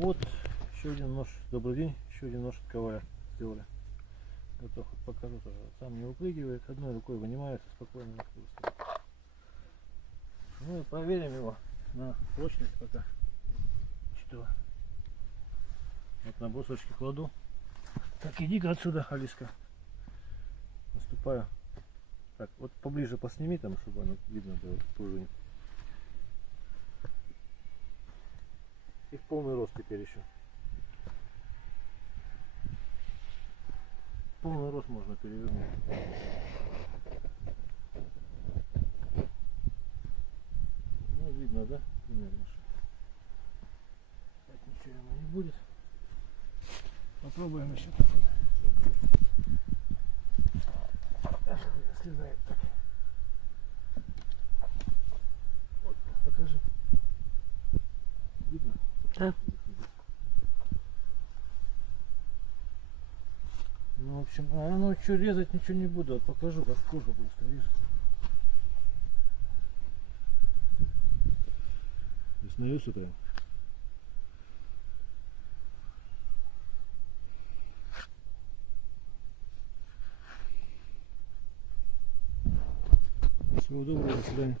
Вот еще один нож. Добрый день. Еще один нож от коваля сделали. Готов. Покажу тоже. Сам не выпрыгивает. Одной рукой вынимается спокойно. Ну и проверим его на прочность пока. Что? Вот на брусочки кладу. Так, иди-ка отсюда, Алиска. Наступаю. Так, вот поближе посними там, чтобы оно видно было пружине. Их полный рост теперь еще. Полный рост можно перевернуть. Ну, видно, да? Примерно. Так, ничего ему не будет. Попробуем еще такой. Слезает так. Вот, покажи. Видно? Да. Ну, в общем, ну что, резать ничего не буду, а покажу, как кожу просто режет. Узнаю сюда. Всего доброго, до свидания.